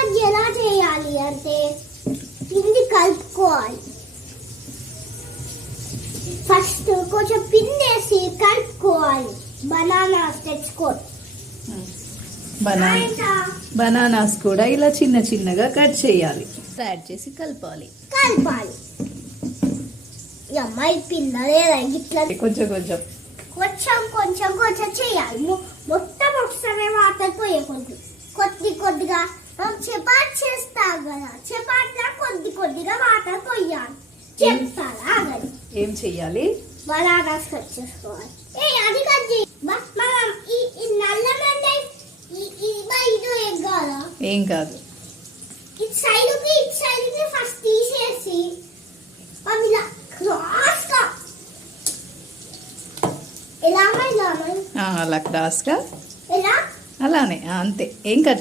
బజ్జీ ఎలా చేయాలి అంటే పిండి కలుపుకోవాలి. ఫస్ట్ కొంచెం పిండి వేసి కలుపుకోవాలి. బనానాస్ తెచ్చుకోవాలి. బనానాస్ కూడా ఇలా చిన్న చిన్నగా కట్ చేయాలి. యాడ్ చేసి కలపాలి. ఈ అమ్మాయి పిందలే ఇట్లా కొంచెం కొంచెం కొంచెం కొంచెం కొంచెం చేయాలి. మొత్తం ఒకసారి వాటర్ పోయకూడదు. కొద్దిగా చపాతి చేస్తాం కదా, చపాతిలా కొద్దిగా వాటర్ పోయాలి. చెప్తారా? ఏం చెయ్యాలి? బనానాస్ కట్ చేసుకోవాలి. అది కట్ చేయి. మనం ఈ నల్లమంటే ఏం కాదు. ఇటు సైడ్కి ఫస్ట్ తీసేసి ఇలా క్రాస్ గా అలా క్రాస్ గా ఎలా అలానే అంతే. ఏం కట్